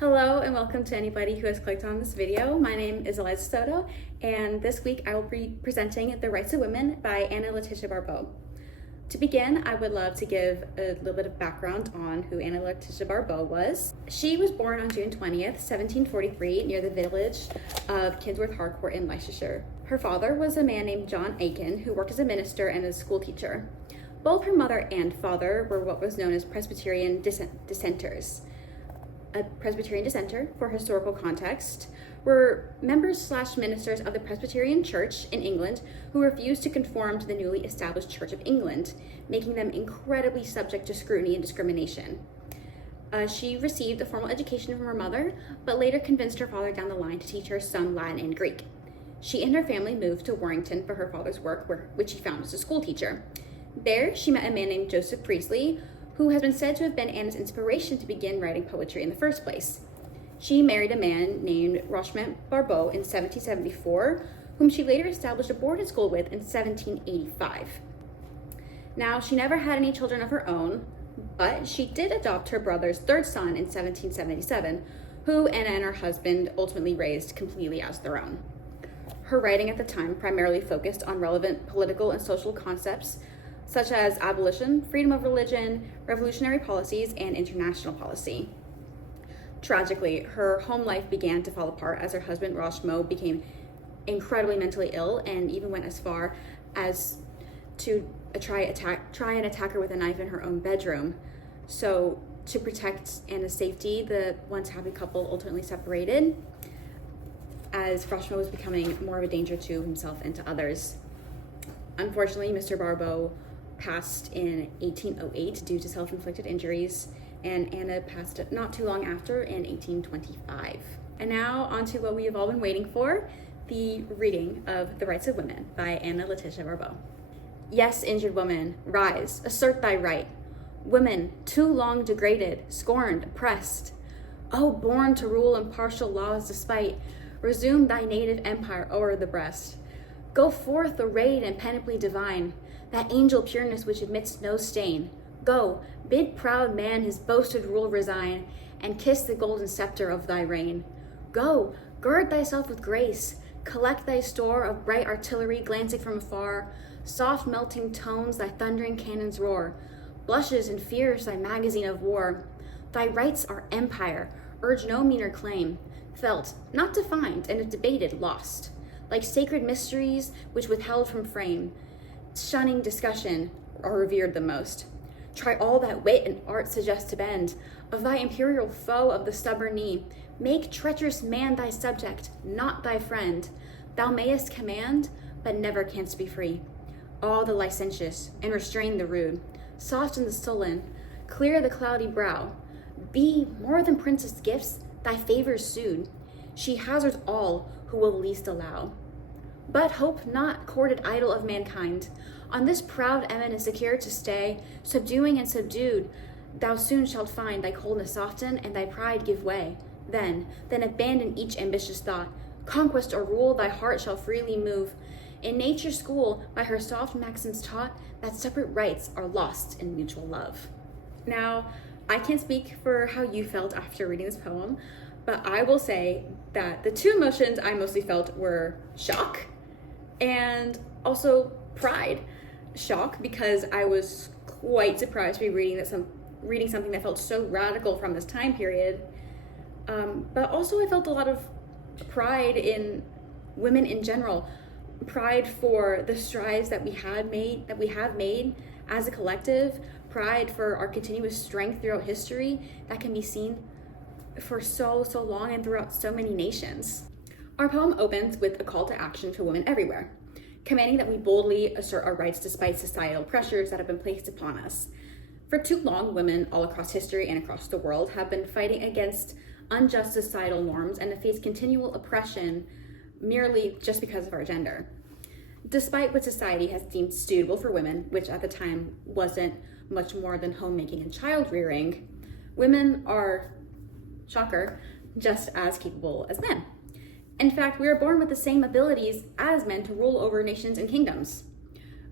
Hello and welcome to anybody who has clicked on this video. My name is Soto, and this week I will be presenting The Rights of Women by Lætitia Barbeau. To begin, I would love to give a little bit of background on who Lætitia Barbeau was. She was born on June 20th, 1743, near the village of Kinsworth Harcourt in Leicestershire. Her father was a man named John Aiken, who worked as a minister and a school teacher. Both her mother and father were what was known as Presbyterian dissenters. A Presbyterian dissenter, for historical context, were members/ministers of the Presbyterian Church in England who refused to conform to the newly established Church of England, making them incredibly subject to scrutiny and discrimination. She received a formal education from her mother, but later convinced her father down the line to teach her some Latin and Greek. She and her family moved to Warrington for her father's work, which she found as a school teacher. There, she met a man named Joseph Priestley, who has been said to have been Anna's inspiration to begin writing poetry in the first place. She married a man named Rochement Barbeau in 1774, whom she later established a boarding school with in 1785. Now, she never had any children of her own, but she did adopt her brother's third son in 1777, who Anna and her husband ultimately raised completely as their own. Her writing at the time primarily focused on relevant political and social concepts such as abolition, freedom of religion, revolutionary policies, and international policy. Tragically, her home life began to fall apart as her husband Rochement became incredibly mentally ill and even went as far as to try and attack her with a knife in her own bedroom. So to protect Anna's safety, the once happy couple ultimately separated as Rochement was becoming more of a danger to himself and to others. Unfortunately, Mr. Barbeau passed in 1808 due to self-inflicted injuries, and Anna passed not too long after in 1825. And now on to what we have all been waiting for, the reading of The Rights of Women by Lætitia Barbeau. Yes, injured woman, rise, assert thy right. Women, too long degraded, scorned, oppressed. Oh, born to rule impartial laws despite, resume thy native empire o'er the breast. Go forth arrayed in panoply divine, that angel pureness which admits no stain. Go, bid proud man his boasted rule resign, and kiss the golden scepter of thy reign. Go, gird thyself with grace, collect thy store of bright artillery glancing from afar, soft melting tones thy thundering cannons roar, blushes and fears thy magazine of war. Thy rights are empire, urge no meaner claim, felt, not defined, and if debated, lost, like sacred mysteries which withheld from frame, shunning discussion, are revered the most. Try all that wit and art suggest to bend, of thy imperial foe of the stubborn knee, make treacherous man thy subject, not thy friend. Thou mayest command, but never canst be free. Awe the licentious, and restrain the rude, soften the sullen, clear the cloudy brow. Be, more than princess gifts, thy favors sued. She hazards all who will least allow. But hope not, courted idol of mankind. On this proud eminence secure to stay, subduing and subdued, thou soon shalt find thy coldness soften and thy pride give way. Then abandon each ambitious thought. Conquest or rule thy heart shall freely move. In nature's school, by her soft maxims taught, that separate rights are lost in mutual love. Now, I can't speak for how you felt after reading this poem, but I will say that the two emotions I mostly felt were shock and also pride. Shock because I was quite surprised to be reading something that felt so radical from this time period. But also I felt a lot of pride in women in general, pride for the strides that we have made as a collective, pride for our continuous strength throughout history that can be seen for so long and throughout so many nations. Our poem opens with a call to action for women everywhere, commanding that we boldly assert our rights despite societal pressures that have been placed upon us. For too long, women all across history and across the world have been fighting against unjust societal norms and to face continual oppression merely just because of our gender. Despite what society has deemed suitable for women, which at the time wasn't much more than homemaking and child rearing, women are, shocker, just as capable as men. In fact, we are born with the same abilities as men to rule over nations and kingdoms.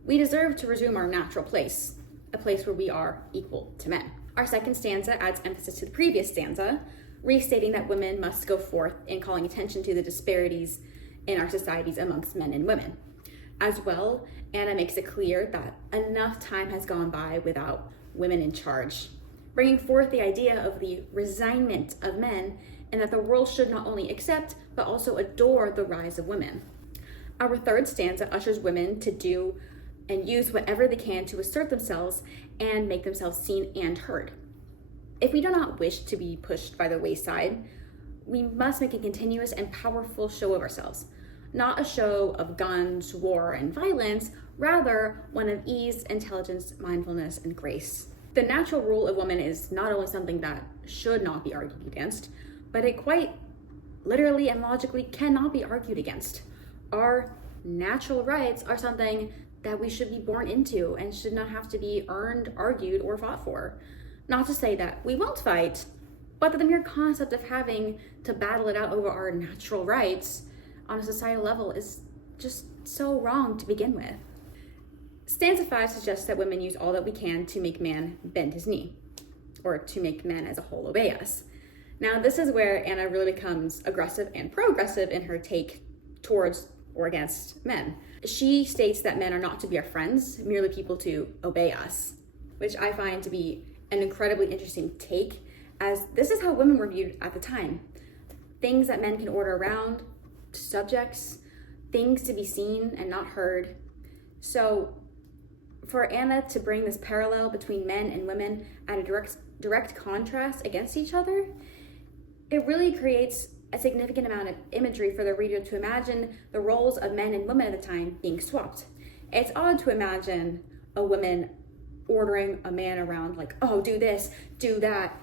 We deserve to resume our natural place, a place where we are equal to men. Our second stanza adds emphasis to the previous stanza, restating that women must go forth in calling attention to the disparities in our societies amongst men and women. As well, Anna makes it clear that enough time has gone by without women in charge, bringing forth the idea of the resignment of men and that the world should not only accept but also adore the rise of women. Our third stanza ushers women to do and use whatever they can to assert themselves and make themselves seen and heard. If we do not wish to be pushed by the wayside, we must make a continuous and powerful show of ourselves, not a show of guns, war, and violence, rather one of ease, intelligence, mindfulness, and grace. The natural rule of woman is not only something that should not be argued against, but it quite literally and logically cannot be argued against. Our natural rights are something that we should be born into and should not have to be earned, argued, or fought for. Not to say that we won't fight, but that the mere concept of having to battle it out over our natural rights on a societal level is just so wrong to begin with. Stanza 5 suggests that women use all that we can to make man bend his knee, or to make men as a whole obey us. Now, this is where Anna really becomes aggressive and progressive in her take towards or against men. She states that men are not to be our friends, merely people to obey us, which I find to be an incredibly interesting take, as this is how women were viewed at the time. Things that men can order around, subjects, things to be seen and not heard. So for Anna to bring this parallel between men and women at a direct contrast against each other, it really creates a significant amount of imagery for the reader to imagine the roles of men and women at the time being swapped. It's odd to imagine a woman ordering a man around like, oh, do this, do that,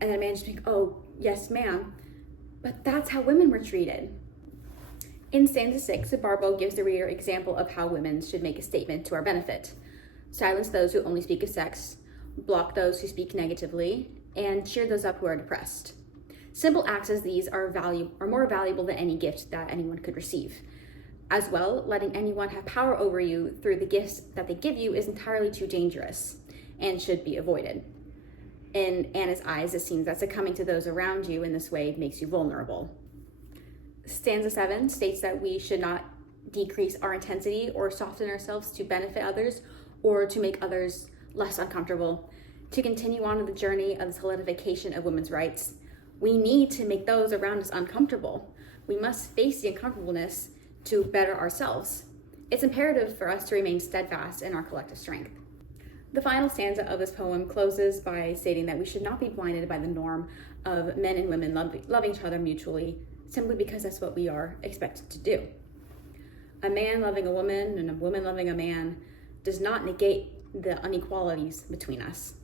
and then a man just being, oh, yes, ma'am. But that's how women were treated. In stanza 6, Barbo gives the reader example of how women should make a statement to our benefit. Silence those who only speak of sex, block those who speak negatively, and cheer those up who are depressed. Simple acts as these are more valuable than any gift that anyone could receive. As well, letting anyone have power over you through the gifts that they give you is entirely too dangerous and should be avoided. In Anna's eyes, it seems that succumbing to those around you in this way makes you vulnerable. Stanza 7 states that we should not decrease our intensity or soften ourselves to benefit others or to make others less uncomfortable. To continue on the journey of the solidification of women's rights, we need to make those around us uncomfortable. We must face the uncomfortableness to better ourselves. It's imperative for us to remain steadfast in our collective strength. The final stanza of this poem closes by stating that we should not be blinded by the norm of men and women loving each other mutually, simply because that's what we are expected to do. A man loving a woman and a woman loving a man does not negate the inequalities between us.